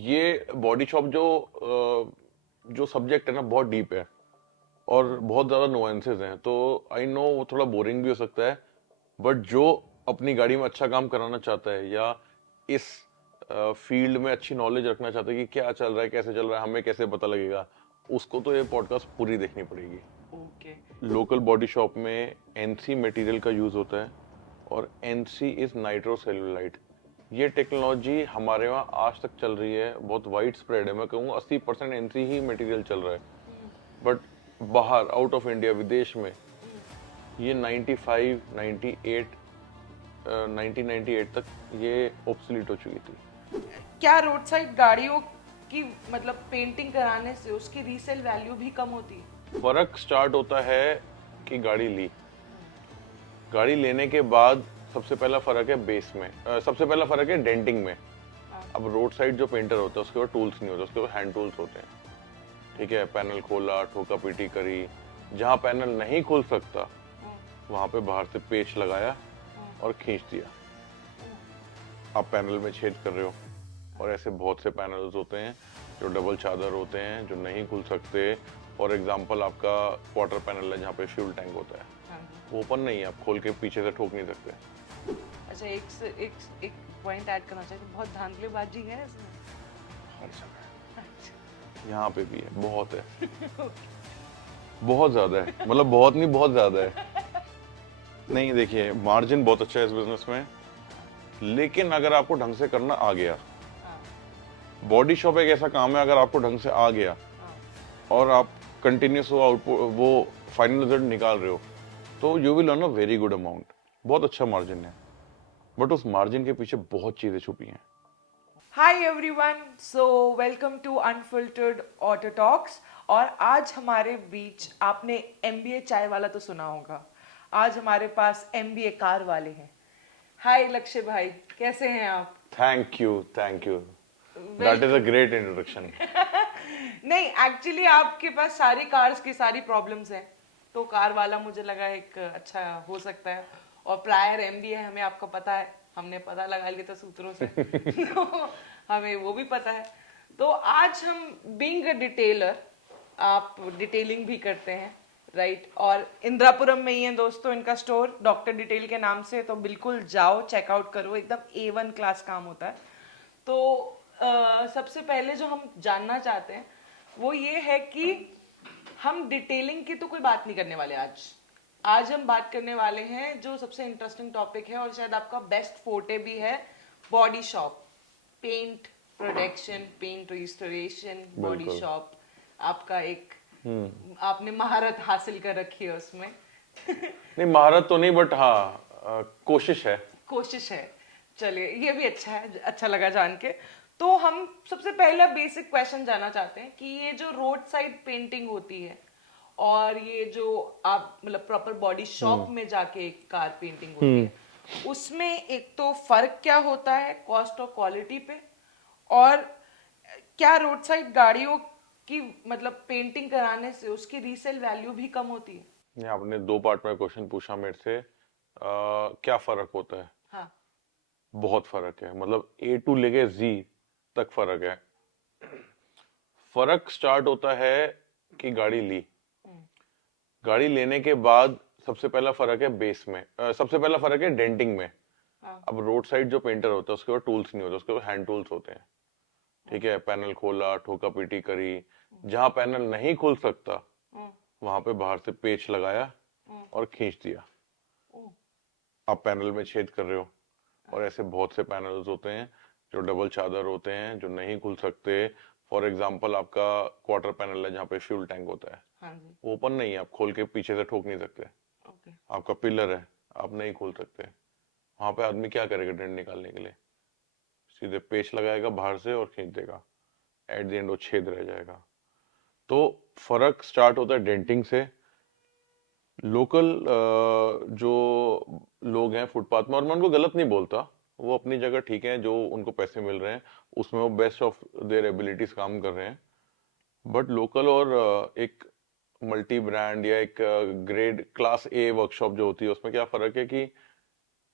ये body shop जो subject है ना बहुत डीप है और बहुत ज़्यादा नुआंसेस हैं, तो आई नो वो थोड़ा बोरिंग भी हो सकता है। बट जो अपनी गाड़ी में अच्छा काम कराना चाहता है या इस फील्ड में अच्छी नॉलेज रखना चाहता है कि क्या चल रहा है, कैसे चल रहा है, हमें कैसे पता लगेगा, उसको तो ये पॉडकास्ट पूरी देखनी पड़ेगी। ओके। लोकल बॉडी शॉप में एनसी मटेरियल का यूज़ होता है और एनसी इज नाइट्रोसेल्यूलाइट। ये टेक्नोलॉजी हमारे वहाँ आज तक चल रही है, बहुत वाइड स्प्रेड है। मैं कहूँगा 80% एनसी ही मटेरियल चल रहा है। बट बाहर आउट ऑफ इंडिया विदेश में ये 95, 98, 1998 तक ये ऑब्सोलीट हो चुकी थी। क्या रोड साइड गाड़ियों की मतलब पेंटिंग कराने से उसकी रीसेल वैल्यू भी कम होती है? फर्क स्टार्ट होता है कि गाड़ी लेने के बाद सबसे पहला फर्क है बेस में, सबसे पहला फर्क है डेंटिंग में। अब रोड साइड जो पेंटर होता है उसके पास टूल्स नहीं होते, उसके पास हैंड टूल्स होते हैं। ठीक है, पैनल खोला, ठोका पीटी करी। जहां पैनल नहीं खुल सकता वहां पे बाहर से पेच लगाया और खींच दिया। आप पैनल में छेद कर रहे हो। और ऐसे बहुत से पैनल्स होते हैं जो डबल चादर होते हैं, जो नहीं खुल सकते। फॉर एग्जांपल आपका क्वार्टर पैनल है जहाँ पे फ्यूल टैंक होता है, हाँ। वो ओपन नहीं है, आप खोल के पीछे से ठोक नहीं सकते। अच्छा, एक पॉइंट ऐड करना चाहिए, बहुत धांधलेबाजी है इसमें। हर जगह यहाँ पे भी है, बहुत है। बहुत ज्यादा है, मतलब बहुत नहीं, बहुत ज्यादा है। नहीं देखिए, मार्जिन बहुत अच्छा है इस बिजनेस में, लेकिन अगर आपको ढंग से करना आ गया, बॉडी शॉप एक ऐसा काम है, अगर आपको ढंग से आ गया और आप कंटिन्यूस वो आउटपुट, वो फाइनल रिजल्ट निकाल रहे हो, तो you will earn a very good amount. बहुत अच्छा मार्जिन है, बट उस मार्जिन के पीछे बहुत चीजें छुपी हैं। Hi everyone, so welcome to unfiltered auto talks. और आज हमारे बीच आपने एमबीए चाय वाला तो सुना होगा, आज हमारे पास एमबीए कार वाले हैं। हाय लक्ष्य भाई, कैसे हैं आप? Thank you, thank you, that is a great introduction. नहीं, एक्चुअली आपके पास सारी कार्स की सारी प्रॉब्लम्स हैं, तो कार वाला मुझे लगा एक अच्छा हो सकता है। और प्रायर एमबीए हमें आपका पता है, हमने पता लगा लिया था सूत्रों से तो हमें वो भी पता है। तो आज हम बीइंग अ डिटेलर, आप डिटेलिंग भी करते हैं राइट, और इंदिरापुरम में ही है दोस्तों इनका स्टोर, डॉक्टर डिटेल के नाम से। तो बिल्कुल जाओ, चेकआउट करो, एकदम A1 क्लास काम होता है। तो सबसे पहले जो हम जानना चाहते हैं वो ये है कि हम डिटेलिंग की तो कोई बात नहीं करने वाले आज। आज हम बात करने वाले हैं जो सबसे इंटरेस्टिंग टॉपिक है और शायद आपका बेस्ट फोटे भी है, body shop, paint production, paint restoration, body बिल्कुल। शॉप। आपका एक आपने महारत हासिल कर रखी है उसमें नहीं, महारत तो नहीं, बट हाँ, कोशिश है। कोशिश है। चलिए, ये भी अच्छा है, अच्छा लगा जान के। तो हम सबसे पहला बेसिक क्वेश्चन जानना चाहते हैं कि ये जो रोड साइड पेंटिंग होती है और ये जो आप मतलब प्रॉपर बॉडी शॉप में जाके एक कार पेंटिंग होती है, उसमें एक तो फर्क क्या होता है कॉस्ट और क्वालिटी पे, और क्या रोड साइड गाड़ियों की मतलब पेंटिंग कराने से उसकी रीसेल वैल्यू भी कम होती है? नहीं, आपने दो पार्ट में क्वेश्चन पूछा मेरे से। क्या फर्क होता है? हाँ। बहुत फर्क है, मतलब A to लेके Z तक फर्क है। फर्क स्टार्ट होता है कि गाड़ी लेने के बाद सबसे पहला फर्क है बेस में, सबसे पहला फर्क है डेंटिंग में। हाँ। अब रोड साइड जो पेंटर होता है उसके पास टूल्स नहीं होते, उसके पास हैंड टूल्स होते हैं। ठीक है, पैनल खोला, ठोका पीटी करी। जहां पैनल नहीं खुल सकता वहां पे बाहर से पेच लगाया और खींच दिया। आप पैनल में छेद कर रहे हो। और ऐसे बहुत से पैनल्स होते हैं जो डबल चादर होते हैं, जो नहीं खुल सकते। फॉर एग्जांपल आपका क्वार्टर पैनल है जहाँ पे फ्यूल टैंक होता है, हाँ जी। वो ओपन नहीं है, आप खोल के पीछे से ठोक नहीं सकते। ओके। आपका पिलर है, आप नहीं खोल सकते। वहां पे आदमी क्या करेगा डेंट निकालने के लिए? सीधे पेच लगाएगा बाहर से और खींच देगा, एट द एंड वो छेद रह जाएगा। तो फर्क स्टार्ट होता है डेंटिंग से। लोकल जो लोग हैं फुटपाथ में, और मैं उनको गलत नहीं बोलता, वो अपनी जगह ठीक है, जो उनको पैसे मिल रहे हैं उसमें वो बेस्ट ऑफ देयर एबिलिटीज काम कर रहे हैं। बट लोकल और एक मल्टी ब्रांड या एक ग्रेड क्लास A वर्कशॉप जो होती है, उसमें क्या फर्क है कि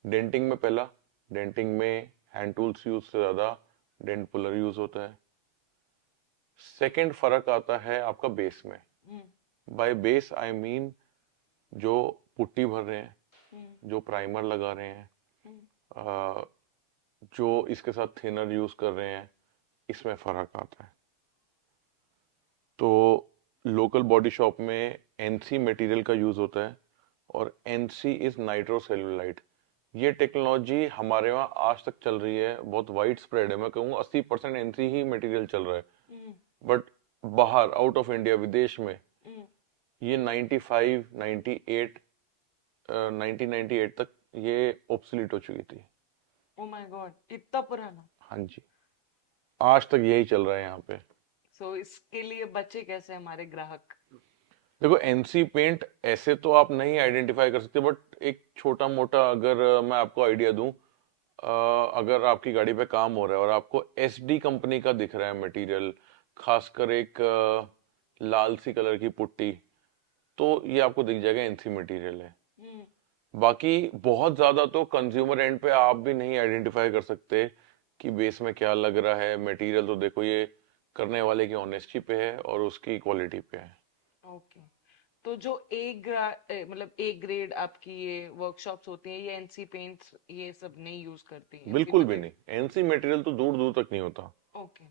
डेंटिंग में हैंड टूल्स यूज से ज्यादा डेंट पुलर यूज होता है। सेकंड फर्क आता है आपका बेस में। बाय बेस आई मीन जो पुट्टी भर रहे हैं, जो प्राइमर लगा रहे हैं, अ, जो इसके साथ थिनर यूज कर रहे हैं, इसमें फर्क आता है। तो लोकल बॉडी शॉप में एनसी मटेरियल का यूज होता है और एनसी इज नाइट्रोसेल्यूलाइट। ये टेक्नोलॉजी हमारे वहाँ आज तक चल रही है, बहुत वाइड स्प्रेड है। मैं कहूँगा 80% एनसी ही मटेरियल चल रहा है। बट बाहर आउट ऑफ इंडिया विदेश में ये 95, 98, 1998 तक ये ऑब्सोलीट हो चुकी थी। ओ माय गॉड, इतना पुराना। हाँ जी, आज तक यही चल रहा है यहाँ पे। सो इसके लिए बचे कैसे हमारे ग्राहक? देखो एनसी पेंट ऐसे तो आप नहीं आइडेंटिफाई कर सकते, बट एक छोटा मोटा अगर मैं आपको आइडिया दूं, अगर आपकी गाड़ी पे काम हो रहा है और आपको एसडी कंपनी का दिख रहा है मटेरियल, खासकर एक लाल सी कलर की पुट्टी, तो ये आपको दिख जाएगा एनसी मटेरियल है। बाकी बहुत ज्यादा तो कंज्यूमर एंड पे आप भी नहीं आइडेंटिफाई कर सकते कि बेस में क्या लग रहा है। मटेरियल तो देखो ये करने वाले की ऑनेस्टी पे है और उसकी क्वालिटी पे है। ओके, तो जो मतलब ए ग्रेड आपकी ये वर्कशॉप्स होती हैं, ये एनसी पेंट्स ये सब नहीं यूज करती हैं, एनसी बिल्कुल भी मटेरियल? नहीं, एनसी मटेरियल तो दूर दूर तक नहीं होता। ओके।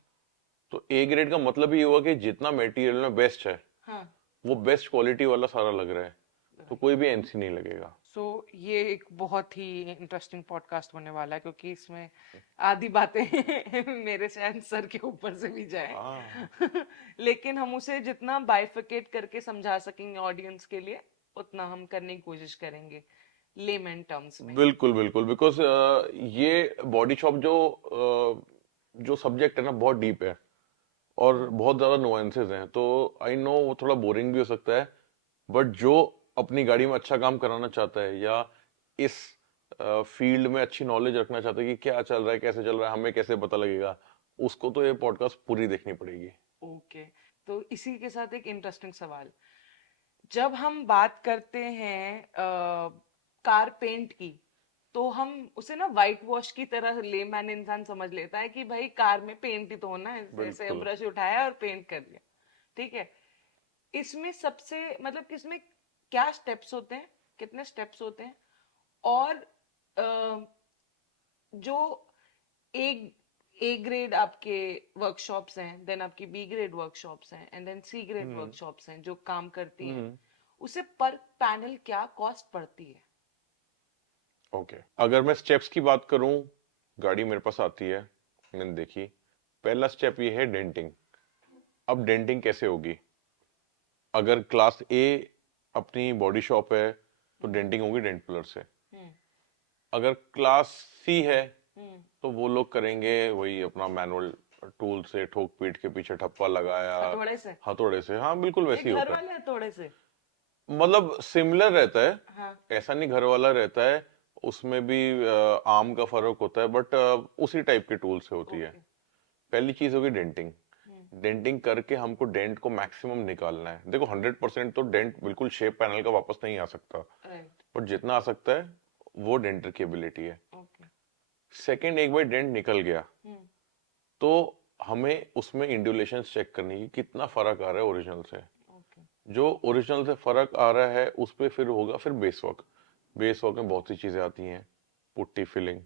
तो ए ग्रेड का मतलब ये हुआ कि जितना मटेरियल में बेस्ट है हाँ। वो बेस्ट क्वालिटी वाला सारा लग रहा है, तो कोई भी एनसी नहीं लगेगा। सो ये एक बहुत ही इंटरेस्टिंग पॉडकास्ट होने वाला है, क्योंकि इसमें आधी बातें मेरे शायद सर के ऊपर से भी जाए हाँ लेकिन हम उसे जितना बाइफिकेट करके समझा सकेंगे ऑडियंस के लिए, उतना हम करने की कोशिश करेंगे लेमैन टर्म्स में। बिल्कुल बिल्कुल, बिकॉज ये बॉडी शॉप जो सब्जेक्ट है ना बहुत डीप है और बहुत ज्यादा नुआंसेस हैं, तो आई नो वो थोड़ा बोरिंग भी हो सकता है। बट जो अपनी गाड़ी में अच्छा काम कराना चाहता है या इस फील्ड में अच्छी नॉलेज रखना चाहता है कि क्या चल रहा है, कैसे चल रहा है, हमें कैसे पता लगेगा, उसको तो ये पॉडकास्ट पूरी देखनी पड़ेगी। ओके, तो इसी के साथ एक इंटरेस्टिंग सवाल। जब हम बात करते हैं कार पेंट की, तो हम उसे ना वाइट वॉश की तरह लेमैन इंसान समझ लेता है कि भाई कार में पेंट ही तो होना है, जैसे बिल्कुल। ब्रश उठाया और पेंट कर दिया, ठीक है। इसमें सबसे मतलब कि इसमें क्या स्टेप्स होते हैं, कितने स्टेप्स होते हैं, और अ, जो ए ए ग्रेड आपके वर्कशॉप्स हैं, देन आपकी बी ग्रेड वर्कशॉप्स हैं, and then C grade hmm workshops हैं जो काम करती हैं, हम्म उसे पर पैनल क्या कॉस्ट पड़ती है? ओके, अगर मैं स्टेप्स की बात करूं, गाड़ी मेरे पास आती है, मैंने देखी, पहला स्टेप ये है डेंटिंग। अब डेंटिंग कैसे होगी? अगर क्लास ए अपनी बॉडी शॉप है तो डेंटिंग होगी डेंट प्लर से। हम्म। अगर क्लास सी है हम्म। तो वो लोग करेंगे वही अपना मैनुअल टूल से, ठोक पीट के पीछे ठप्पा लगाया हथौड़े से? हथौड़े से। हाँ बिल्कुल ये वैसे ही घर होता है, वाले हथौड़े से? मतलब सिमिलर रहता है। हाँ। ऐसा नहीं घर वाला रहता है, उसमें भी आर्म का फर्क होता है, बट उसी टाइप के टूल से होती है। ओके। पहली चीज होगी डेंटिंग। हम्म। डेंटिंग करके हमको डेंट को मैक्सिमम निकालना है। देखो 100% तो डेंट बिल्कुल शेप पैनल का वापस नहीं आ सकता, राइट। बट जितना आ सकता है वो डेंटर की एबिलिटी है। ओके। सेकंड, एक बार डेंट निकल गया हम्म। तो हमें उसमें इंड्यूलेशन चेक करनी है कि कितना फर्क आ रहा है ओरिजिनल से। ओके। जो ओरिजिनल से फर्क आ रहा है उस पे फिर होगा फिर बेस वर्क। बेस वर्क में बहुत सी चीजें आती हैं। पुट्टी फिलिंग,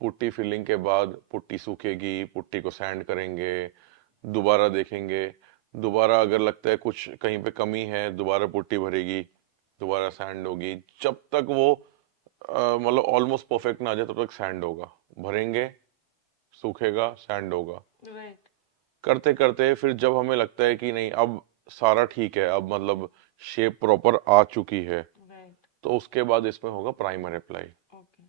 पुट्टी फिलिंग के बाद पुट्टी सूखेगी, पुट्टी को सैंड करेंगे, दोबारा देखेंगे, दोबारा अगर लगता है कुछ कहीं पे कमी है दोबारा पुट्टी भरेगी, दोबारा सैंड होगी, जब तक वो मतलब ऑलमोस्ट परफेक्ट ना आ जाए तब तक सैंड होगा, भरेंगे, सूखेगा, सैंड होगा। राइट। करते करते फिर जब हमें लगता है कि नहीं अब सारा ठीक है, अब मतलब शेप प्रॉपर आ चुकी है, राइट। तो उसके बाद इसमें होगा प्राइमर अप्लाई। ओके।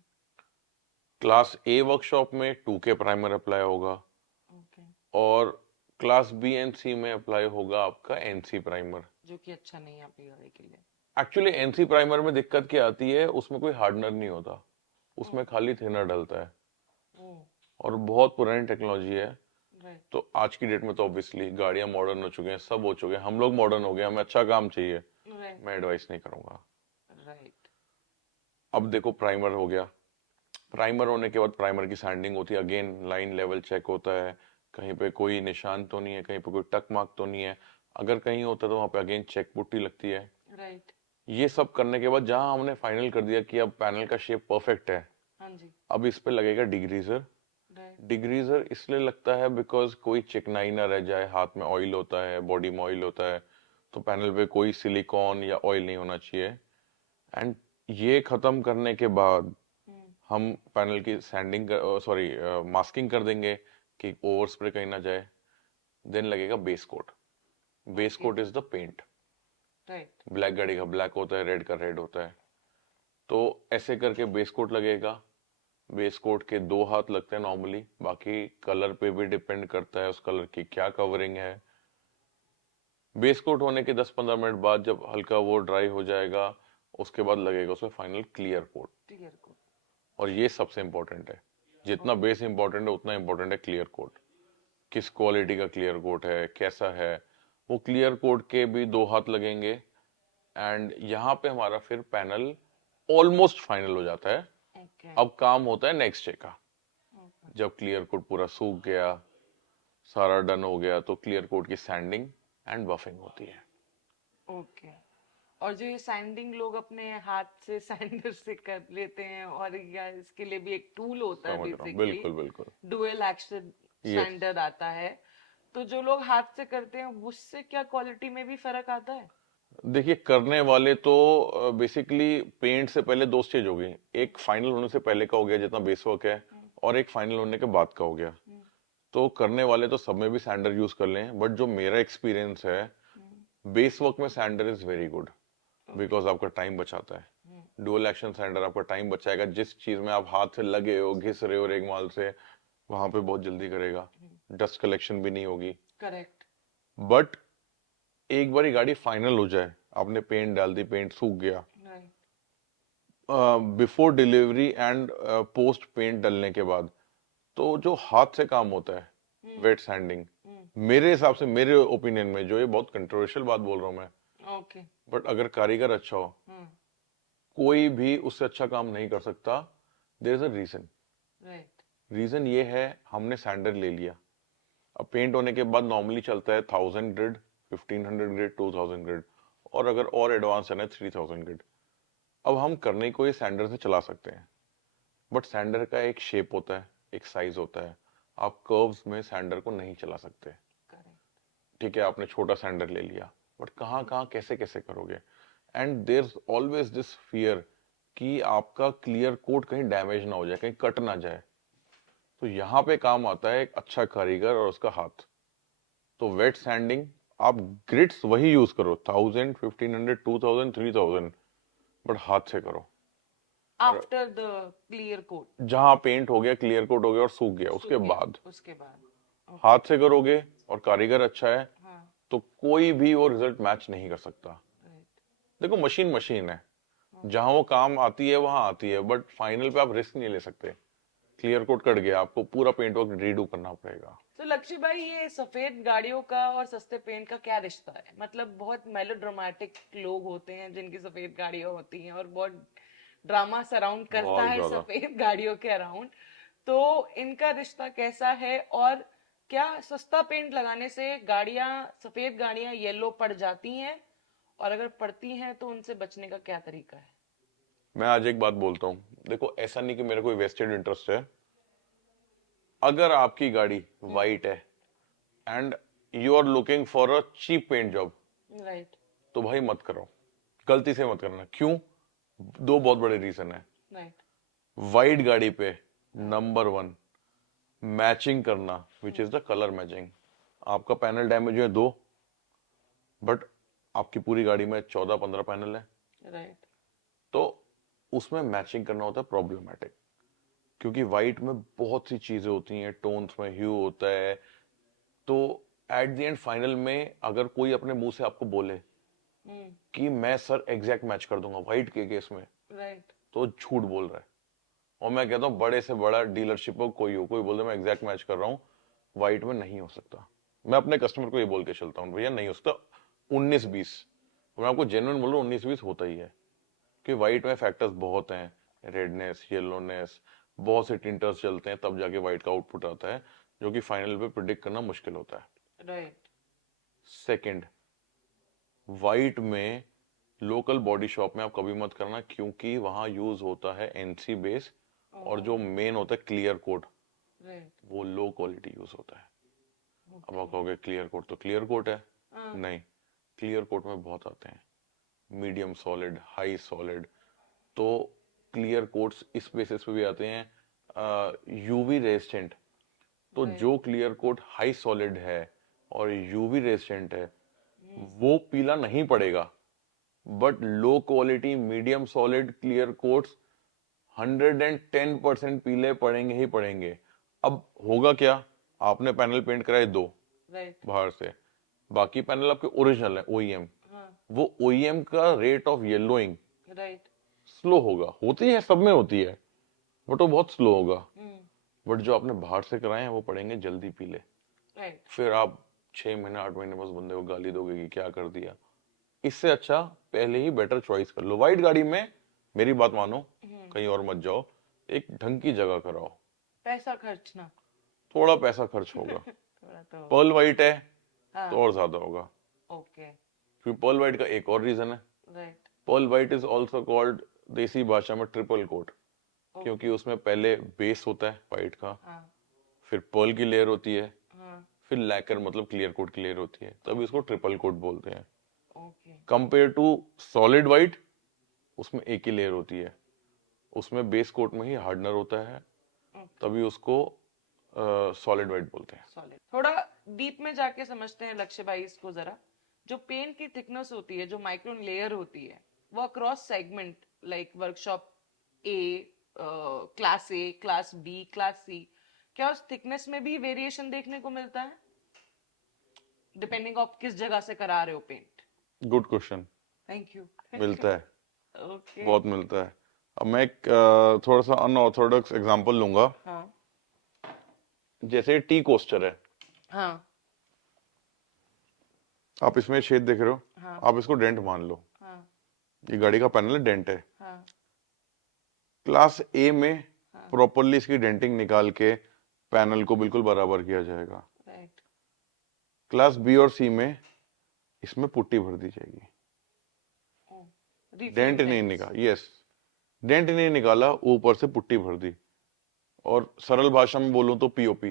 क्लास ए वर्कशॉप में 2K प्राइमर अप्लाई होगा ओके। और क्लास बी एंड सी में अप्लाई होगा आपका एनसी प्राइमर। जो कि अच्छा नहीं है आपकी गाड़ी के लिए। एक्चुअली एनसी प्राइमर में दिक्कत क्या आती है, उसमें कोई हार्डनर नहीं होता, ओ। उसमें खाली थिनर डलता है ओ। और बहुत पुरानी टेक्नोलॉजी है। राइट। तो आज की डेट में तो ऑब्वियसली गाड़ियां मॉडर्न हो चुके हैं, सब हो चुके हैं, हम लोग मॉडर्न हो गए, हमें अच्छा काम चाहिए, राइट। मैं एडवाइस नहीं करूंगा। राइट। अब देखो प्राइमर हो गया, प्राइमर होने के बाद प्राइमर की सैंडिंग होती है, अगेन लाइन लेवल चेक होता है, कहीं पे कोई निशान तो नहीं है, कहीं पे कोई टक मार्क तो नहीं है, अगर कहीं होता है तो वहां पे अगेन चेक पुट्टी लगती है। राइट। ये सब करने के बाद जहां हमने फाइनल कर दिया कि अब पैनल का शेप परफेक्ट है, हाँ जी। अब इस पे लगेगा डिग्रीजर। राइट। डिग्रीजर इसलिए लगता है बिकॉज कोई चिकनाई ना रह जाए, हाथ में ऑयल होता है, बॉडी में ऑयल होता है, तो पैनल पे कोई सिलिकॉन या ऑयल नहीं होना चाहिए। एंड ये खत्म करने के बाद हम्म। हम पैनल की सैंडिंग सॉरी मास्किंग कर देंगे कि ओवर स्प्रे कहीं ना जाए। देन लगेगा base coat. Base okay. Coat is the paint. Right. Black गाड़ी का ब्लैक होता है, रेड का रेड होता है। तो ऐसे करके बेस कोट लगेगा। बेस कोट के दो हाथ लगते हैं नॉर्मली, बाकी कलर पे भी डिपेंड करता है उस कलर की क्या कवरिंग है। बेस कोट होने के 10-15 मिनट बाद जब हल्का वो ड्राई हो जाएगा, उसके बाद लगेगा उसमें फाइनल क्लियर कोट। क्लियर को। और ये सबसे इंपॉर्टेंट है, जितना ओके। बेस इंपॉर्टेंट है उतना इंपॉर्टेंट है क्लियर कोट। किस क्वालिटी का क्लियर कोट है, कैसा है। वो क्लियर कोट के भी दो हाथ लगेंगे। एंड यहाँ पे हमारा फिर पैनल ऑलमोस्ट फाइनल हो जाता है। ओके। अब काम होता है नेक्स्ट डे का। ओके। जब क्लियर कोट पूरा सूख गया, सारा डन हो गया, तो क्लियर कोट की सैंडिंग एंड बफिंग होती है। ओके। और जो ये सैंडिंग लोग अपने हाथ से सैंडर से कर लेते हैं, और या इसके लिए भी एक टूल होता है समझ रहा हूँ, बेसिकली, बिल्कुल बिल्कुल। Dual action yes. सैंडर आता है। तो जो लोग हाथ से करते हैं उससे क्या क्वालिटी में भी फर्क आता है? देखिए, करने वाले तो बेसिकली पेंट से पहले दो स्टेज हो गई। एक फाइनल होने से पहले का हो गया जितना बेस वर्क है, हम्म। और एक फाइनल होने के बाद का हो गया। हम्म। तो करने वाले तो सब में भी सैंडर यूज कर लें, बट जो मेरा एक्सपीरियंस है, हम्म। बेस वर्क में sander is very good. Okay. Because आपका टाइम बचाता है। हम्म। डुअल एक्शन सैंडर आपका टाइम बचाएगा। जिस चीज में आप हाथ से लगे हो, घिस रहे हो रेगमाल से, वहां पे बहुत जल्दी करेगा। डस्ट कलेक्शन भी नहीं होगी। करेक्ट। बट एक बार गाड़ी फाइनल हो जाए, आपने पेंट डाल दी, पेंट सूख गया, right. Before delivery and post paint डलने के बाद, तो जो हाथ से काम होता है, हम्म। वेट सैंडिंग, हम्म। मेरे हिसाब से, मेरे ओपिनियन में, जो ये बहुत कंट्रोवर्शियल बात बोल रहा हूं मैं, ओके। बट अगर कारीगर अच्छा हो, हम्म। कोई भी उससे अच्छा काम नहीं कर सकता। There is a reason. Right. Reason ये है, हमने सैंडर ले लिया। अब पेंट होने के बाद नॉर्मली चलता है 1000 ग्रिड, 1500 ग्रिड, 2000 ग्रिड, और अगर और एडवांस है ना 3000 ग्रिड। अब हम करने को ये सैंडर से चला सकते हैं, बट सैंडर का एक शेप होता है, एक साइज होता है। आप कर्व्स में सैंडर को नहीं चला सकते। करेक्ट। ठीक है, आपने छोटा सैंडर ले लिया, बट कहाँ कहाँ कैसे कैसे करोगे। And there always this fear कि आपका क्लियर कोट कहीं डैमेज ना हो जाए, कहीं कट ना जाए। तो यहाँ पे काम आता है एक अच्छा कारीगर और उसका हाथ। तो वेट सैंडिंग, आप ग्रिड्स वही यूज करो, 1000, 1500, 2000, 3000, बट हाथ से करो। और आफ्टर द क्लियर कोट। जहां पेंट हो गया, क्लियर कोट हो गया और सूख गया, उसके सूख गया बाद उसके बाद। ओके। हाथ से करोगे और कारीगर अच्छा है, हाँ। तो कोई भी वो रिजल्ट मैच नहीं कर सकता। राइट। देखो, मशीन मशीन है, हाँ। जहां वो काम आती है वहां आती है, बट फाइनल पे आप रिस्क नहीं ले सकते। क्लियर कोट कट गया, आपको पूरा पेंट वर्क रीडू करना पड़ेगा। तो लक्ष्य भाई, ये सफेद गाड़ियों का और सस्ते पेंट का क्या रिश्ता है? मतलब बहुत मेलोड्रामेटिक लोग होते हैं जिनकी सफेद गाड़ियां होती हैं, और बहुत ड्रामा सराउंड करता बहुत है ज्यादा। सफेद गाड़ियों के अराउंड। तो इनका रिश्ता कैसा है? और क्या सस्ता पेंट लगाने से गाड़ियां, सफेद गाड़ियां येलो पड़ जाती हैं? और अगर पड़ती हैं तो उनसे बचने का क्या तरीका है? मैं आज एक बात बोलता हूँ, देखो, ऐसा नहीं कि मेरा कोई वेस्टेड इंटरेस्ट है। अगर आपकी गाड़ी हम्म। वाइट है and you are looking for a cheap paint job, right. तो भाई मत करो, गलती से मत करना। क्यों? दो बहुत बड़े रीजन है। राइट। वाइट गाड़ी पे नंबर वन, मैचिंग करना, which is the colour matching. आपका पैनल डैमेज है दो, बट आपकी पूरी गाड़ी में 14-15 पैनल है, राइट। तो उसमें मैचिंग करना होता है प्रॉब्लमेटिक। क्योंकि वाइट में बहुत सी चीजें होती हैं, टोन्स में ह्यू होता है। तो एट द एंड फाइनल में अगर कोई अपने मुंह से आपको बोले हम्म। कि मैं सर एग्जैक्ट मैच कर दूंगा वाइट के केस में, राइट। तो झूठ बोल रहा है। और मैं कहता हूँ, बड़े से बड़ा डीलरशिप हो, कोई हो, कोई बोल दे मैं एग्जैक्ट मैच कर रहा हूँ, वाइट में नहीं हो सकता। मैं अपने कस्टमर को ये बोल के चलता हूँ, भैया नहीं हो सकता। 19-20, मैं आपको जेन्युइन बोल रहा हूँ, 19-20 होता ही है। कि व्हाइट में फैक्टर्स बहुत हैं, रेडनेस, येलोनेस, बहुत से टिंटर्स चलते हैं, तब जाके व्हाइट का आउटपुट आता है। जो कि फाइनल पे प्रिडिक्ट करना मुश्किल होता है। राइट। सेकंड, वाइट में लोकल बॉडी शॉप में आप कभी मत करना, क्योंकि वहां यूज होता है एनसी बेस, और जो मेन होता है क्लियर कोट, राइट। वो लो क्वालिटी यूज होता है। अब आप ओके। कहोगे क्लियर कोट तो क्लियर कोट है, हाँ। नहीं, क्लियर कोट में बहुत आते हैं, मीडियम सॉलिड, हाई सॉलिड। तो क्लियर कोट्स इस बेसिस पे भी आते हैं यूवी रेजिस्टेंट। तो राइट। जो क्लियर कोट हाई सॉलिड है और यूवी रेजिस्टेंट है, वो पीला नहीं पड़ेगा। But low quality medium solid clear quotes 110% पीले पड़ेंगे ही पड़ेंगे। अब होगा क्या, आपने पैनल पेंट कराए दो राइट। बाहर से, बाकी पैनल आपके ओरिजिनल है ओईएम, हाँ। वो ओईएम का rate of yellowing right. Slow होगा, होती है, सब में होती है, बट वो बहुत स्लो होगा। हम्म। बट जो आपने बाहर से कराए हैं वो पड़ेंगे जल्दी पीले। राइट। फिर आप 6 महीने 8 महीने बस बंदे को गाली दोगे कि क्या कर दिया। इससे अच्छा पहले ही बेटर चॉइस कर लो। वाइट गाड़ी में मेरी बात मानो, कहीं और मत जाओ, एक ढंग की जगह कराओ। पैसा खर्चना। थोड़ा पैसा खर्च होगा, थोड़ा तो होगा। पर्ल वाइट है तो हाँ। और ज्यादा होगा, ओके। क्योंकि पर्ल वाइट का एक और रीजन है। Right. Pearl white is also called देसी भाषा में ट्रिपल कोट, क्योंकि ओके। उसमें पहले बेस होता है वाइट का, हाँ। फिर पर्ल की लेयर होती है, हाँ। फिर लैकर मतलब क्लियर कोट की लेयर होती है, तभी इसको ट्रिपल कोट बोलते हैं। Okay. Compare to solid white, उसमें एक ही लेयर होती है, उसमें बेस कोट में ही हार्डनर होता है, ओके। तभी उसको सॉलिड वाइट बोलते हैं। सॉलिड। थोड़ा डीप में जाके समझते हैं लक्ष्य भाई इसको जरा। जो पेंट की थिकनेस होती है, जो माइक्रोन लेयर होती है, वो अक्रॉस सेगमेंट लाइक वर्कशॉप ए, क्लास बी, क्लास सी, क्या उस थिकनेस में भी वेरिएशन देखने को मिलता है डिपेंडिंग ऑफ किस जगह से करा रहे हो paint? Good question. Thank you. मिलता है, ओके। बहुत मिलता है। अब मैं एक थोड़ा सा अनऑर्थोडॉक्स एग्जांपल लूंगा। हाँ। जैसे टी कोस्टर है, हाँ। आप इसमें छेद देख रहे हो, हाँ। आप इसको डेंट मान लो, हाँ। ये गाड़ी का पैनल है, डेंट है। हाँ। क्लास ए में हाँ। प्रॉपरली इसकी डेंटिंग निकाल के पैनल को बिल्कुल बराबर किया जाएगा। राइट। क्लास बी और सी में इसमें पुट्टी भर दी जाएगी। रिफिलिंग डेंट नहीं टाइप्स। निकाला, यस, डेंट नहीं निकाला, ऊपर से पुट्टी भर दी, और सरल भाषा में बोलूं तो पीओपी,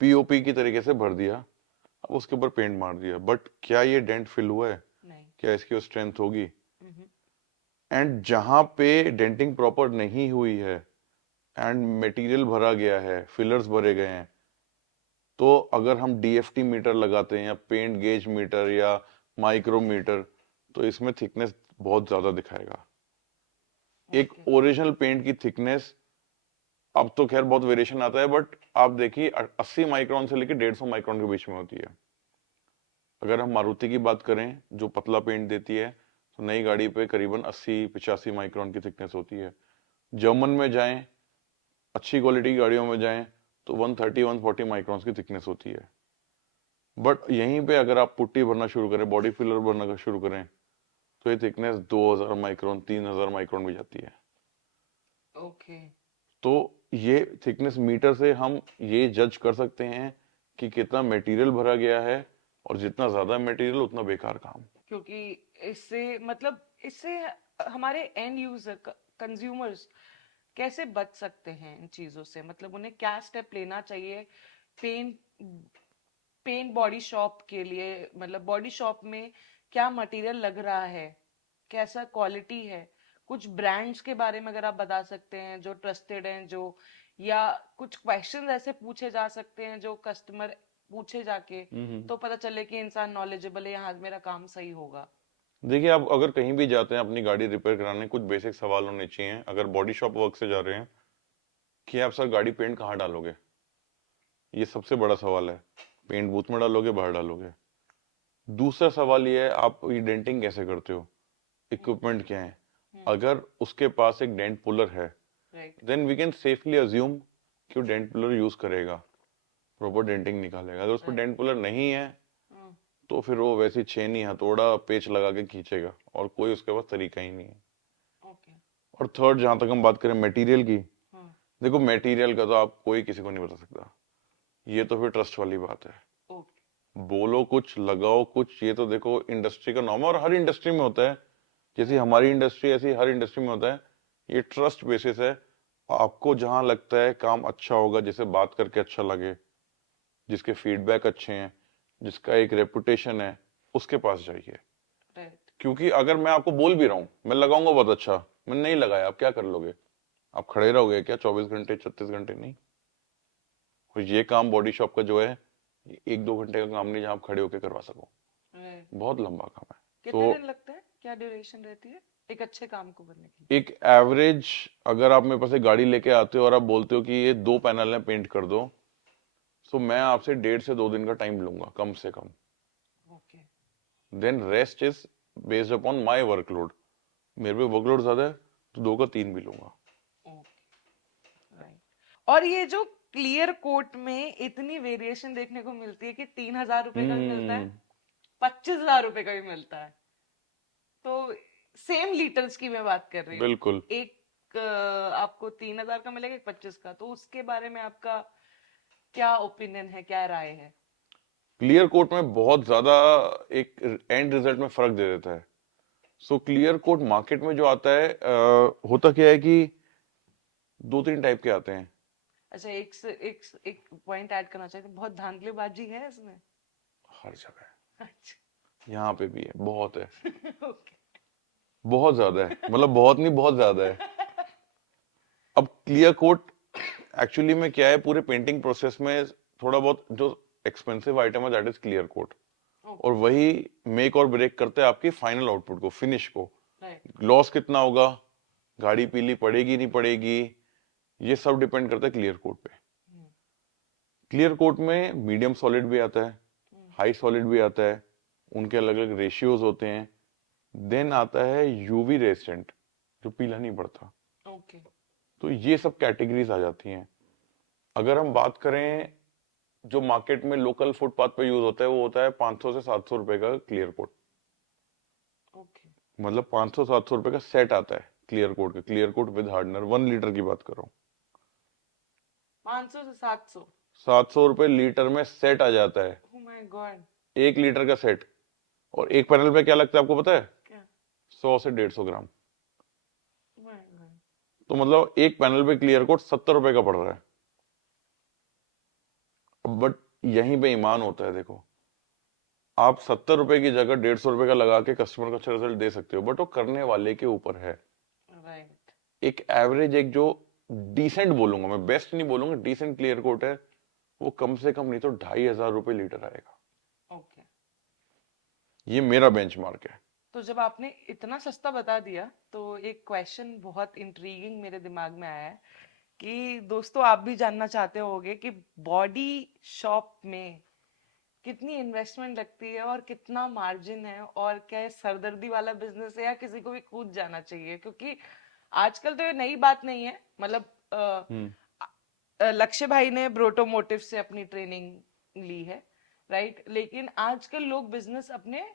पीओपी की तरीके से भर दिया। अब उसके ऊपर पेंट मार दिया, बट क्या ये डेंट फिल हुआ है? नहीं। क्या इसकी स्ट्रेंथ होगी? हम्म। एंड जहां पे डेंटिंग प्रॉपर नहीं हुई है एंड मटेरियल भरा गया है, फिलर्स भरे गए हैं, तो अगर हम डीएफटी मीटर लगाते हैं या पेंट गेज मीटर या माइक्रोमीटर, तो इसमें थिकनेस बहुत ज्यादा दिखाएगा। एक ओके। ओरिजिनल पेंट की थिकनेस, अब तो खैर बहुत वेरिएशन आता है, बट आप देखिए 80 माइक्रोन से लेकर 150 माइक्रोन के बीच में होती है। अगर हम मारुति की बात करें जो पतला पेंट देती है, तो नई गाड़ी पे करीबन 80-85 माइक्रोन की थिकनेस होती है। जर्मन में जाएं, अच्छी क्वालिटी की गाड़ियों में जाएं, तो 130-140 माइक्रोन की थिकनेस होती है। बट यहीं पे अगर आप पुट्टी भरना शुरू करें, बॉडी फिलर भरना शुरू करें, तो ये थिकनेस 2000 माइक्रोन 3000 माइक्रोन भी जाती है। ओके। तो ये थिकनेस मीटर से हम ये जज कर सकते हैं कि कितना मटेरियल भरा गया है, और जितना ज्यादा मटेरियल उतना बेकार काम। क्योंकि इससे मतलब इससे हमारे एंड यूजर कंज्यूमर्स कैसे बच सकते हैं इन चीजों से, मतलब उन्हें क्या स्टेप लेना चाहिए पेंट पेंट बॉडी शॉप के लिए, मतलब बॉडी शॉप में क्या मटेरियल लग रहा है, कैसा क्वालिटी है, कुछ ब्रांड्स के बारे में अगर आप बता सकते हैं जो ट्रस्टेड हैं, जो या कुछ क्वेश्चन ऐसे पूछे जा सकते हैं जो कस्टमर पूछे जाके, तो पता चले कि इंसान नॉलेजेबल है, यहाँ मेरा काम सही होगा। देखिए, आप अगर कहीं भी जाते हैं अपनी गाड़ी रिपेयर कराने, कुछ बेसिक सवाल होने चाहिए अगर बॉडी शॉप वर्क से जा रहे हैं, कि आप सर गाड़ी पेंट कहाँ डालोगे, ये सबसे बड़ा सवाल है। पेंट बूथ में डालोगे, बाहर डालोगे? दूसरा सवाल ये है, आप ये डेंटिंग कैसे करते हो, इक्विपमेंट क्या है? अगर उसके पास एक डेंट पुलर है, right. Then we can safely assume कि वो डेंट पुलर यूज करेगा, प्रॉपर डेंटिंग निकालेगा। अगर उस पर राइट। डेंट पुलर नहीं है, तो फिर वो वैसी छेनी हथौड़ा पेच लगा के खींचेगा, और कोई उसके पास तरीका ही नहीं है। ओके। और थर्ड, जहां तक हम बात करें मटेरियल की, देखो मटेरियल का तो आप कोई किसी को नहीं बता सकता। ये तो फिर ट्रस्ट वाली बात है। ओके। बोलो कुछ लगाओ कुछ, ये तो देखो इंडस्ट्री का नॉर्म है, और हर इंडस्ट्री में होता है। जैसे हमारी इंडस्ट्री ऐसी हर इंडस्ट्री में होता है। ये ट्रस्ट बेसिस है। आपको जहां लगता है काम अच्छा होगा, जिसे बात करके अच्छा लगे, जिसके फीडबैक अच्छे हैं, जिसका एक रेपुटेशन है, उसके पास जाइए। राइट। क्योंकि अगर मैं आपको बोल भी रहा हूँ मैं लगाऊंगा बहुत अच्छा, मैंने नहीं लगाया, आप क्या कर लोगे? आप खड़े रहोगे क्या 24 घंटे 36 घंटे? नहीं। और ये काम बॉडी शॉप का जो है, 1-2 घंटे का काम नहीं जहां आप खड़े होके करवा सको। राइट। बहुत लंबा काम है। कितने तो दिन लगते हैं, क्या ड्यूरेशन रहती है एक अच्छे काम को करने के एक एवरेज, अगर आप मेरे पास एक गाड़ी लेके आते हो और आप बोलते हो कि ये 2 पैनल है पेंट कर दो, तो मैं आपसे 1.5 से 2 दिन का टाइम लूंगा कम से कम। लिए? Okay. Then rest is based upon my workload. मेरे पे वर्कलोड ज्यादा है तो 2 का 3 भी लूंगा। ओके। राइट। और ये जो क्लियर कोट में इतनी वेरिएशन देखने को मिलती है कि 3,000 रुपए का भी मिलता है, हम्म। 25,000 रुपए का भी मिलता है। तो सेम लीटर्स की मैं बात कर रही हूँ। बिल्कुल। एक आपको 3,000 का मिलेगा, एक 25 का। तो उसके बारे में आपका क्या ओपिनियन है, क्या राय है? क्लियर कोट में बहुत ज्यादा एक एंड रिजल्ट में फर्क दे देता है। सो क्लियर कोट मार्केट में जो आता है, होता क्या है कि 2-3 टाइप के आते हैं। अच्छा, एक पॉइंट ऐड करना चाहती हूँ, बहुत धांधलीबाजी है इसमें। हर जगह अच्छा। है, यहाँ पे भी है, बहुत है। ओके। बहुत ज्यादा है, मतलब बहुत नहीं, बहुत ज्यादा है। अब क्लियर कोट एक्चुअली में क्या है, पूरे पेंटिंग प्रोसेस में थोड़ा बहुत जो एक्सपेंसिव आइटम है दैट इज क्लियर कोट। और ओके। वही मेक और ब्रेक करते हैं आपकी फाइनल आउटपुट को, फिनिश को। राइट। लॉस कितना होगा, गाड़ी पीली पड़ेगी नहीं पड़ेगी, ये सब डिपेंड करता है क्लियर कोट पे। क्लियर कोट में मीडियम सॉलिड भी आता है, हाई सॉलिड भी आता है, उनके अलग अलग रेशियोज होते हैं। देन आता है यूवी रेजिस्टेंट, जो पीला नहीं पड़ता। ओके। तो ये सब कैटेगरीज आ जाती हैं। अगर हम बात करें जो मार्केट में लोकल फुटपाथ पे यूज होता है, वो होता है 500 से 700 रुपए का क्लियर कोट। ओके। मतलब 500-700 रुपए का सेट आता है क्लियर कोट का, clear coat with hardener 1 litre की बात कर रहा हूँ। 500 से 700? 700 रुपए लीटर में सेट आ जाता है, ओह माय गॉड। 1 लीटर का सेट। और एक पैनल पे क्या लगता है आपको पता है? क्या? 100 से 150 ग्राम। Oh my God. तो मतलब एक पैनल पे क्लियर कोट 70 रुपए का पड़ रहा है। बट यहीं पे ईमान होता है, देखो आप 70 रुपए की जगह 150 रुपए का लगा के कस्टमर को अच्छा रिजल्ट दे सकते हो, बट वो करने वाले के ऊपर है। राइट। एक एवरेज, एक जो डिसेंट बोलूंगा मैं, बेस्ट नहीं बोलूंगा, डिसेंट क्लियर कोट है, वो कम से कम नहीं तो 2,500 रुपए लीटर आएगा। ओके। ये मेरा बेंचमार्क है। तो जब आपने इतना सस्ता बता दिया, तो एक क्वेश्चन बहुत इंट्रीगिंग मेरे दिमाग में आया है कि दोस्तों आप भी जानना चाहते होंगे कि बॉडी शॉप में कितनी इन्वेस्टमेंट लगती है और कितना मार्जिन है, और क्या ये सरदर्दी वाला बिजनेस है या किसी को भी कूद जाना चाहिए? क्योंकि आजकल तो ये नई बात नहीं है, मतलब हम्म। लक्ष्य भाई ने ब्रोटोमोटिव से अपनी ट्रेनिंग ली है, राइट? लेकिन आजकल लोग बिजनेस अपने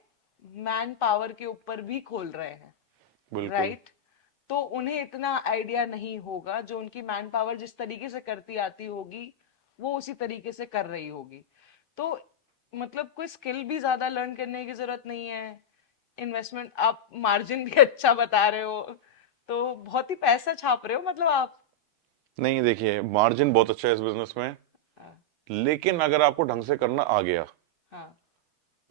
मैन पावर के ऊपर भी खोल रहे हैं, बिल्कुल। राइट? तो उन्हें इतना आइडिया नहीं होगा, जो उनकी मैन पावर जिस तरीके से करती आती होगी वो उसी तरीके से कर रही होगी। तो मतलब कोई स्किल भी ज्यादा लर्न करने की जरूरत नहीं है। इन्वेस्टमेंट, आप मार्जिन भी अच्छा बता रहे हो, तो बहुत ही पैसा छाप रहे हो मतलब आप। नहीं देखिए, मार्जिन बहुत अच्छा है इस बिजनेस में, हाँ। लेकिन अगर आपको ढंग से करना आ गया, हाँ।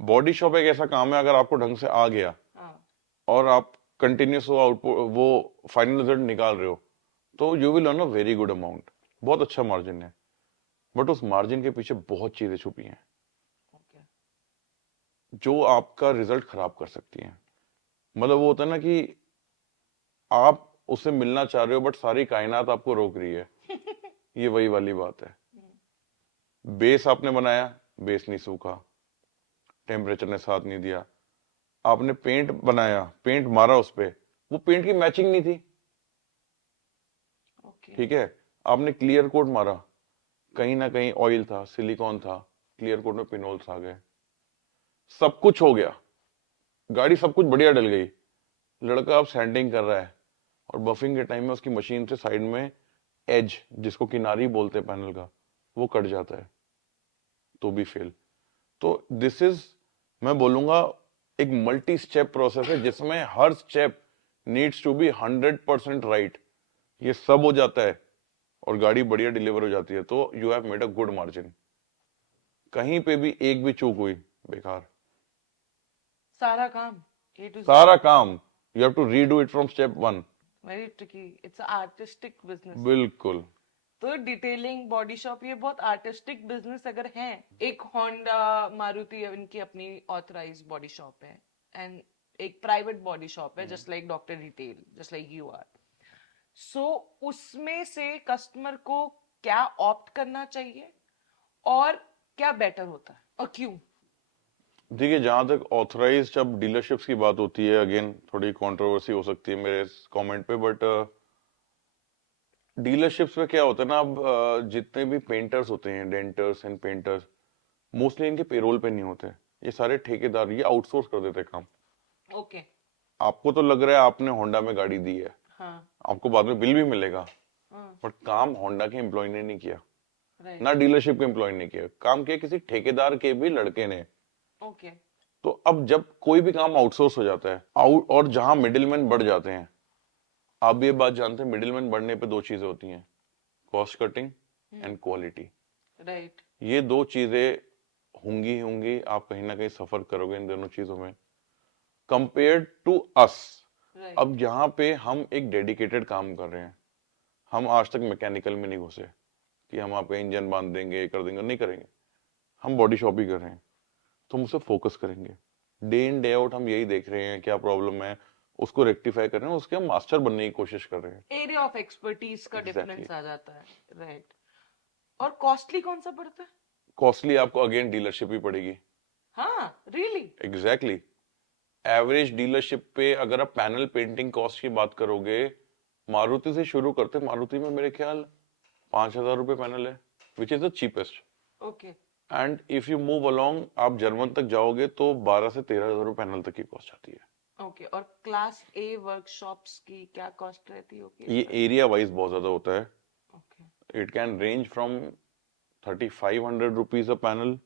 बॉडी शॉप एक ऐसा काम है, अगर आपको ढंग से आ गया हाँ। और आप कंटिन्यूस वो आउटपुट, वो फाइनल रिजल्ट निकाल रहे हो, तो you will earn a very good amount. बहुत अच्छा मार्जिन है। बट उस मार्जिन के पीछे बहुत चीजें छुपी हैं ओके। जो आपका रिजल्ट खराब कर सकती हैं। मतलब वो होता है ना कि आप उससे मिलना चाह रहे हो बट सारी कायनात आपको रोक रही है। ये वही वाली बात है। बेस आपने बनाया, बेस नहीं सूखा, टेम्परेचर ने साथ नहीं दिया। आपने पेंट बनाया, पेंट मारा उस पे, वो पेंट की मैचिंग नहीं थी। ओके। ठीक है। आपने क्लियर कोट मारा, कहीं ना कहीं ऑयल था, सिलिकॉन था, क्लियर कोट में पिनोल्स आ गए, सब कुछ हो गया, गाड़ी सब कुछ बढ़िया डल गई। लड़का अब सैंडिंग कर रहा है और बफिंग के टाइम में उसकी मशीन से साइड में एज, जिसको किनारी बोलते हैं पैनल का, वो कट जाता है। तो भी फेल। तो दिस इज, मैं बोलूंगा, एक मल्टी स्टेप प्रोसेस है जिसमें हर step needs to be 100% right. ये सब हो जाता है और गाड़ी बढ़िया डिलीवर हो जाती है, तो you have made a good margin. कहीं पे भी एक भी चूक हुई, बेकार। सारा काम A to Z. सारा काम you have to redo it from step 1। Very tricky, it's artistic business. बिल्कुल। तो डिटेलिंग, बॉडी शॉप, ये बहुत आर्टिस्टिक बिजनेस अगर है। एक होंडा, मारुति, इनकी अपनी ऑथराइज्ड बॉडी शॉप है, एंड एक प्राइवेट बॉडी शॉप है, just like doctor retail, just like you are. So उसमें से कस्टमर को क्या ऑप्ट करना चाहिए और क्या बेटर होता है और क्यों? देखिए, जहां तक ऑथराइज्ड जब डीलरशिप्स की बात होती है, अगेन थोड़ी कंट्रोवर्सी हो सकती है मेरे इस कमेंट पे, बट डीलरशिप्स में क्या होता है ना, अब जितने भी पेंटर्स होते हैं, डेंटर्स एंड पेंटर्स, मोस्टली इनके पेरोल पे नहीं होते। ये सारे ठेकेदार, ये आउटसोर्स कर देते हैं काम। ओके। आपको तो लग रहा है आपने होंडा में गाड़ी दी है, हाँ। आपको बाद में बिल भी मिलेगा, हाँ। बट काम होंडा के एम्प्लॉय ने नहीं किया, राइट। ना डीलरशिप के एम्प्लॉय ने किया, काम किया किसी ठेकेदार के भी लड़के ने। ओके। तो अब जब कोई भी काम आउटसोर्स हो जाता है, आउट, और जहां मिडिलमैन बढ़ जाते हैं, आप भी ये बात जानते हैं, मिडिलमैन बढ़ने पे दो चीजें होती हैं, cost cutting and quality. Right. ये दो चीजें होंगी ही होंगी, आप कहीं ना कहीं सफर करोगे इन दोनों चीजों में, कंपेयर टू अस। राइट। अब यहाँ पे हम एक डेडिकेटेड काम कर रहे हैं, हम आज तक मैकेनिकल में नहीं घुसे कि हम आपका इंजन बांध देंगे, ये कर देंगे, नहीं करेंगे। हम बॉडी शॉप ही कर रहे हैं, तो हम उसे फोकस करेंगे। डे इन डे आउट हम यही देख रहे हैं क्या प्रॉब्लम है, उसको रेक्टिफाई कर रहे हैं, उसके हम मास्टर बनने की कोशिश कर रहे हैं। एरिया ऑफ एक्सपर्टीज का एग्जैक्टली। डिफरेंस आ जाता है। राइट। और कॉस्टली कौन सा पड़ता है? कॉस्टली आपको अगेन डीलरशिप ही पड़ेगी। हाँ, रियली? एग्जैक्टली। एवरेज डीलरशिप पे अगर आप पैनल पेंटिंग कॉस्ट की बात करोगे, मारुति से शुरू करते, मारुति में मेरे ख्याल 5,000 रुपये पैनल है, which is the cheapest. Okay. And if you move along, आप जर्मन तक जाओगे तो 12 से 13 हजार पैनल तक की कॉस्ट आती है। ओके। और क्लास ए वर्कशॉप्स की क्या कॉस्ट रहती होगी? ये एरिया वाइज बहुत ज्यादा होता है। Okay. It can range from 3,500 rupees a panel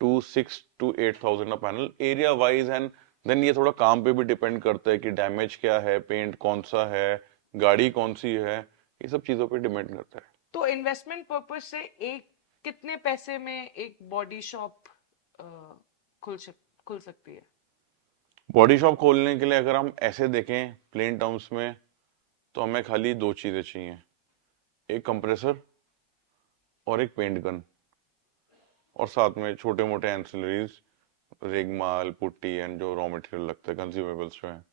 to 6 to 8,000 a panel, area wise. And then ये थोड़ा काम पे भी डिपेंड करता है कि डैमेज क्या है, पेंट कौन सा है, गाड़ी कौन सी है, ये सब चीजों पे डिपेंड करता है। तो इन्वेस्टमेंट पर्पज से एक कितने पैसे में एक बॉडी शॉप खुल सकती है? बॉडी शॉप खोलने के लिए अगर हम ऐसे देखें प्लेन टर्म्स में, तो हमें खाली दो चीजें चाहिए, एक कंप्रेसर और एक पेंट गन, और साथ में छोटे मोटे एंसिलरीज, रेगमाल, पुट्टी एंड जो रॉ मटेरियल लगता है, कंज्यूमेबल्स जो है।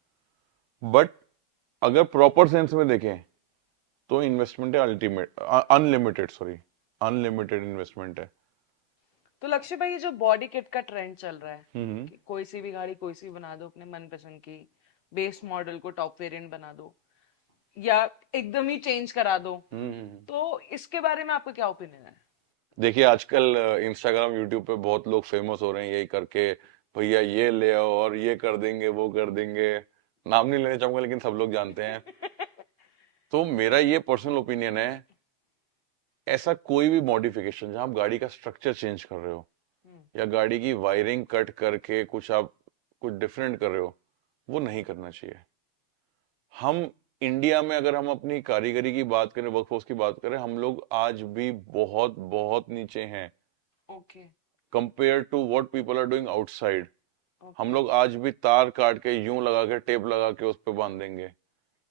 बट अगर प्रॉपर सेंस में देखें तो इन्वेस्टमेंट है ultimate, unlimited, sorry, unlimited investment है। तो लक्ष्य भाई, ये जो बॉडी किट का ट्रेंड चल रहा है हम्म। कि कोई सी भी गाड़ी कोई सी बना दो अपने मनपसंद की, बेस मॉडल को टॉप वेरिएंट बना दो या एकदम ही चेंज करा दो, तो इसके बारे में आपका क्या ओपिनियन है? देखिए, आजकल इंस्टाग्राम यूट्यूब पे बहुत लोग फेमस हो रहे हैं यही करके, भैया ये ले आओ और ये कर देंगे, वो कर देंगे, नाम नहीं लेना चाहूंगा लेकिन सब लोग जानते हैं। तो मेरा ये पर्सनल ओपिनियन है, ऐसा कोई भी मॉडिफिकेशन जहां आप गाड़ी का स्ट्रक्चर चेंज कर रहे हो या गाड़ी की वायरिंग कट करके कुछ आप कुछ डिफरेंट कर रहे हो, वो नहीं करना चाहिए। हम इंडिया में अगर हम अपनी कारीगरी की बात करें, वर्कफोर्स की बात करें, हम लोग आज भी बहुत बहुत नीचे हैं okay. Compare to what people are doing outside. हम ओके। लोग आज भी तार काट के यूं लगा के टेप लगा के उस पे बांध देंगे,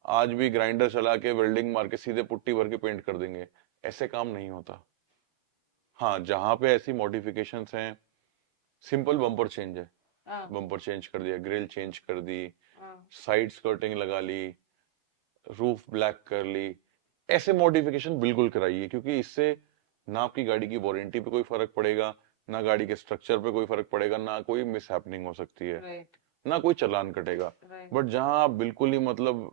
आज भी ग्राइंडर चला के वेल्डिंग मार के सीधे पुट्टी भर के पेंट कर देंगे। ऐसे काम नहीं होता। हाँ, जहां पे ऐसी मॉडिफिकेशंस हैं, सिंपल बम्पर चेंज है, हाँ। बम्पर चेंज कर दिया, ग्रिल चेंज कर दी, हाँ। साइड स्कर्टिंग लगा ली, रूफ ब्लैक कर ली, ऐसे मॉडिफिकेशन बिल्कुल कराइए, क्योंकि इससे ना आपकी गाड़ी की वारंटी पे कोई फर्क पड़ेगा, ना गाड़ी के स्ट्रक्चर पे कोई फर्क पड़ेगा, ना कोई मिस हैपनिंग हो सकती है, राइट। ना कोई चालान कटेगा। राइट। बट जहां आप बिल्कुल ही मतलब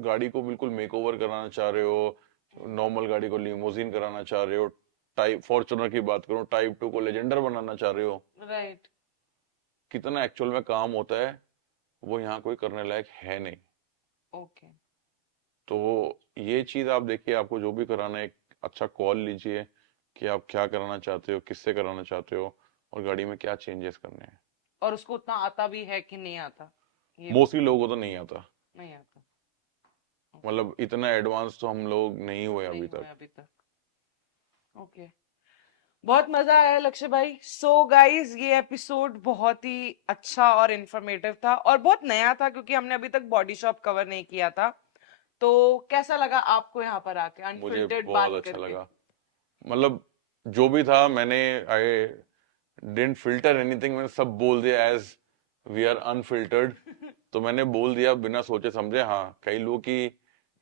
गाड़ी को बिल्कुल मेकओवर कराना चाह रहे हो, नॉर्मल गाड़ी को लिमोजिन कराना चाह रहे हो, टाइप फॉर्च्यूनर की बात करूं, टाइप 2 को लेजेंडर बनाना चाह रहे हो, राइट। कितना एक्चुअल में काम होता है वो यहाँ कोई करने लायक है नहीं। ओके। तो ये चीज आप देखिए, आपको जो भी कराना है एक अच्छा कॉल लीजिए, कि आप क्या कराना चाहते हो, किससे कराना चाहते हो, और गाड़ी में क्या चेंजेस करने हैं। और उसको उतना आता भी है कि नहीं आता, ये भी मोस्टली लोगों को तो नहीं आता। नहीं आता। ओके। मतलब इतना एडवांस तो हम लोग नहीं हुए अभी नहीं हुए तक। अभी तक। ओके। बहुत मजा आया लक्ष्य भाई। सो गाइस, ये एपिसोड बहुत ही अच्छा और इंफॉर्मेटिव था और बहुत नया था क्योंकि हमने अभी तक बॉडी शॉप कवर नहीं किया था। तो कैसा लगा आपको यहाँ पर आके मुझे अनफिल्टर्ड बहुत बात अच्छा करके? लगा। मतलब जो भी था, मैंने आई डिडंट फिल्टर एनीथिंग, मैंने सब बोल दिया एज वी आर अनफिल्टर्ड। तो मैंने बोल दिया बिना सोचे समझे। हाँ, कई लोगों की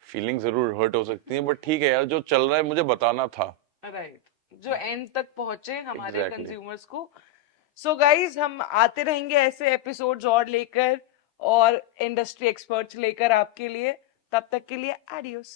फीलिंग जरूर हर्ट हो सकती है, बट ठीक है यार, जो चल रहा है मुझे बताना था। राइट, जो एंड तक पहुंचे हमारे एग्जैक्टली। कंज्यूमर्स को। सो गाइज, हम आते रहेंगे ऐसे एपिसोड्स और लेकर और इंडस्ट्री एक्सपर्ट्स लेकर आपके लिए। तब तक के लिए एडियोस।